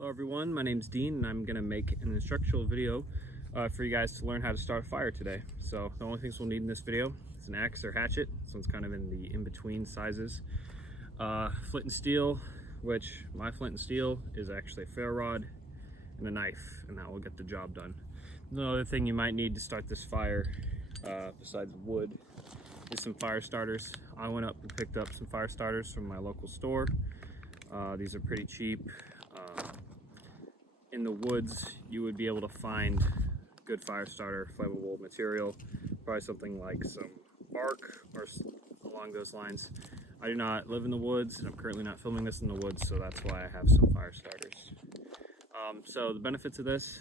Hello everyone, my name's Dean and I'm going to make an instructional video for you guys to learn how to start a fire today. So the only things we'll need in this video is an axe or hatchet. This one's kind of in the in-between sizes. Flint and steel, which my flint and steel is actually a ferro rod, and a knife, and that will get the job done. Another thing you might need to start this fire, besides wood, is some fire starters. I went up and picked up some fire starters from my local store. These are pretty cheap. In the woods, you would be able to find good fire starter, flammable material, probably something like some bark or along those lines. I do not live in the woods, and I'm currently not filming this in the woods, so that's why I have some fire starters. So the benefits of this,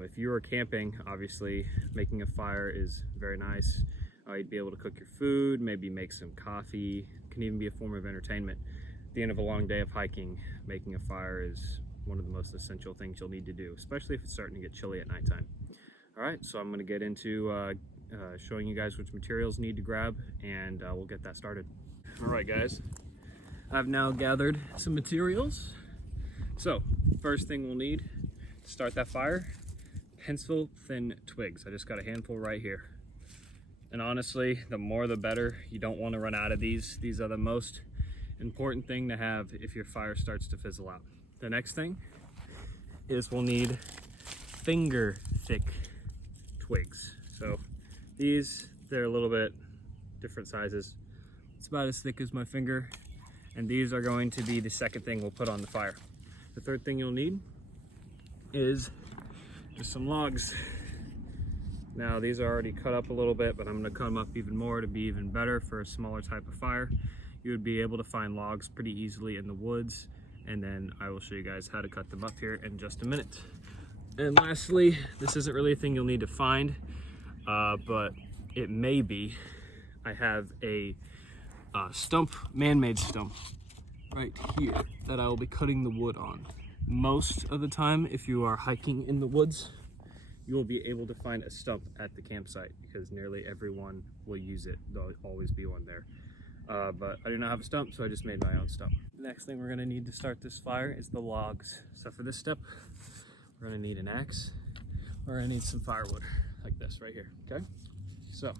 if you are camping, obviously making a fire is very nice. You'd be able to cook your food, maybe make some coffee. It can even be a form of entertainment. At the end of a long day of hiking, making a fire is one of the most essential things you'll need to do, especially if it's starting to get chilly at nighttime. All right, so I'm going to get into showing you guys which materials need to grab, and we'll get that started. All right, guys, I've now gathered some materials. So first thing we'll need to start that fire, pencil thin twigs. I just got a handful right here. And honestly, the more the better. You don't want to run out of these. These are the most important thing to have if your fire starts to fizzle out. The next thing is we'll need finger thick twigs. So they're a little bit different sizes. It's about as thick as my finger, and these are going to be the second thing we'll put on the fire. The third thing you'll need is just some logs. Now these are already cut up a little bit, but I'm going to cut them up even more to be even better for a smaller type of fire. You would be able to find logs pretty easily in the woods, and then I will show you guys how to cut them up here in just a minute. And lastly, this isn't really a thing you'll need to find, but it may be. I have a stump, man-made stump right here that I will be cutting the wood on. Most of the time, if you are hiking in the woods, you will be able to find a stump at the campsite because nearly everyone will use it. There'll always be one there. But I do not have a stump, so I just made my own stump. The next thing we're gonna need to start this fire is the logs. So for this step, we're gonna need an axe. We're gonna need some firewood, like this right here, okay? So,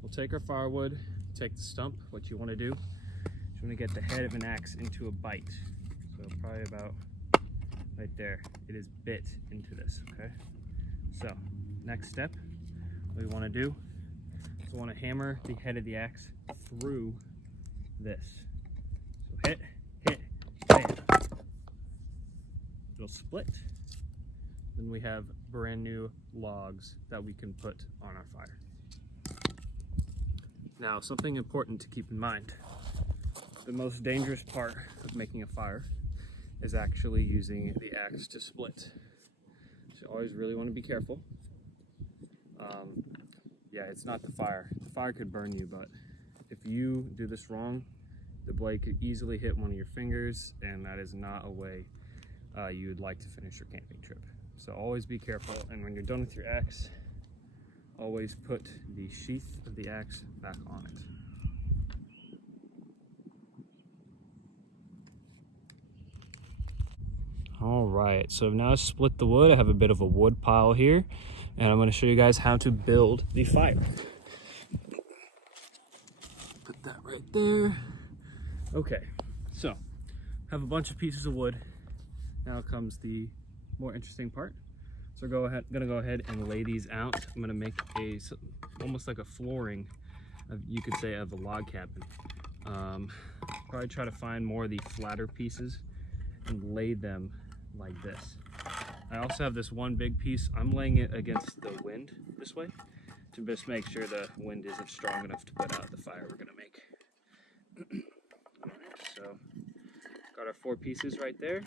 we'll take our firewood, take the stump. What you wanna do is you wanna get the head of an axe into a bite. So probably about right there. It is bit into this, okay? So, next step, what we wanna do, so I want to hammer the head of the axe through this. So hit, bam. It'll split. Then we have brand new logs that we can put on our fire. Now, something important to keep in mind. The most dangerous part of making a fire is actually using the axe to split. So you always really want to be careful. Yeah, it's not the fire. The fire could burn you, but if you do this wrong, the blade could easily hit one of your fingers, and that is not a way you would like to finish your camping trip. So always be careful, and when you're done with your axe, always put the sheath of the axe back on it. All right, so I've now split the wood. I have a bit of a wood pile here, and I'm going to show you guys how to build the fire. Put that right there. Okay, so have a bunch of pieces of wood. Now comes the more interesting part. So I'm gonna go ahead and lay these out. I'm gonna make almost like a flooring, you could say, of a log cabin. Probably try to find more of the flatter pieces and lay them like this. I also have this one big piece. I'm laying it against the wind this way to just make sure the wind isn't strong enough to put out the fire we're gonna make. All right, so got our 4 pieces right there.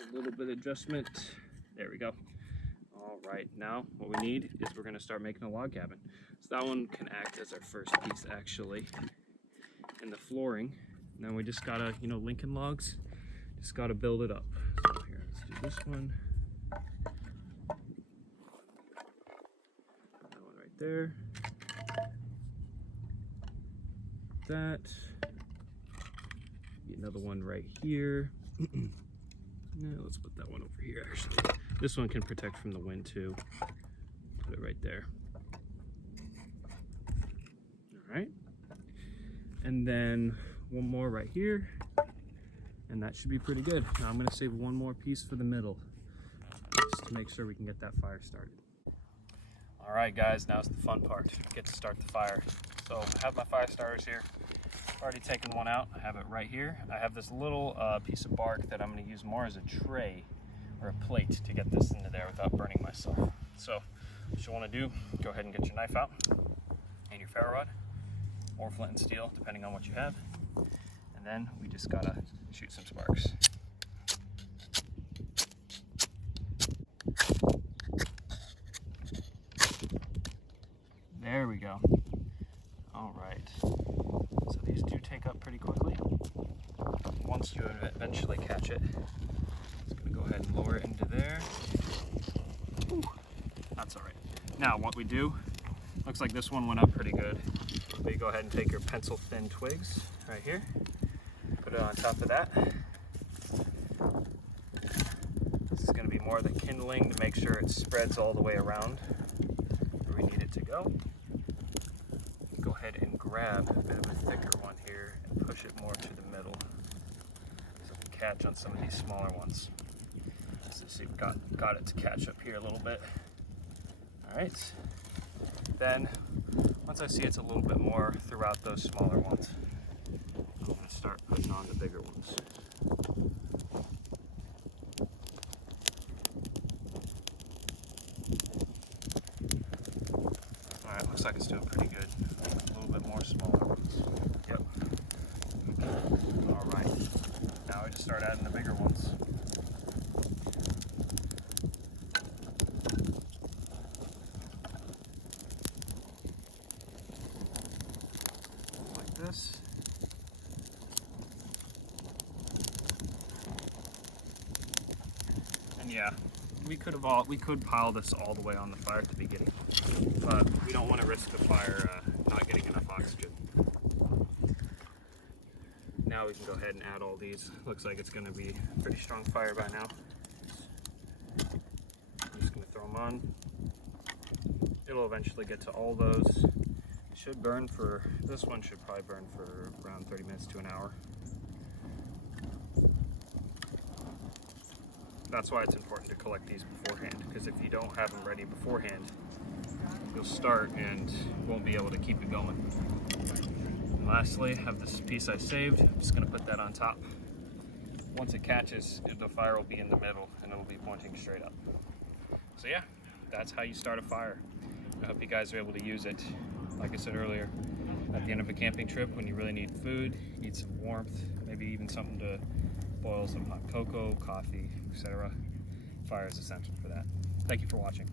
A little bit of adjustment. There we go. All right, now what we need is we're gonna start making a log cabin. So that one can act as our first piece actually in the flooring. And then we just gotta, Lincoln logs, just gotta build it up. So here, let's do this one. That one right there. That. another one right here. No, let's put that one over here actually. This one can protect from the wind too. Put it right there. All right. And then one more right here. And that should be pretty good. Now I'm gonna save one more piece for the middle, just to make sure we can get that fire started. All right guys, now's the fun part. Get to start the fire. So I have my fire starters here. Already taken one out. I have it right here. I have this little piece of bark that I'm going to use more as a tray or a plate to get this into there without burning myself. So what you want to do, go ahead and get your knife out and your ferro rod or flint and steel, depending on what you have. And then we just got to shoot some sparks. There we go. All right. So these do take up pretty quickly. Once you eventually catch it, just gonna go ahead and lower it into there. Ooh, that's all right. Now what we do, looks like this one went up pretty good. So you go ahead and take your pencil thin twigs right here, put it on top of that. This is gonna be more of the kindling to make sure it spreads all the way around where we need it to go. Go ahead and grab a bit of a thicker one here and push it more to the middle so we can catch on some of these smaller ones. So see, we've got it to catch up here a little bit. All right. Then once I see it's a little bit more throughout those smaller ones, I'm going to start putting on the bigger ones. All right, looks like it's doing pretty good. More smaller ones. Yep. All right. Now I just start adding the bigger ones. Like this. And yeah, we could pile this all the way on the fire at the beginning, but we don't want to risk the fire not getting enough oxygen. Now we can go ahead and add all these. Looks like it's going to be a pretty strong fire by now. I'm just going to throw them on. It'll eventually get to all those. It should burn for, this one should probably burn for around 30 minutes to an hour. That's why it's important to collect these beforehand, because if you don't have them ready beforehand, you'll start and won't be able to keep it going. And lastly, I have this piece I saved. I'm just gonna put that on top. Once it catches, the fire will be in the middle and it'll be pointing straight up. So yeah, that's how you start a fire. I hope you guys are able to use it. Like I said earlier, at the end of a camping trip when you really need food, need some warmth, maybe even something to boil some hot cocoa, coffee, etc. Fire is essential for that. Thank you for watching.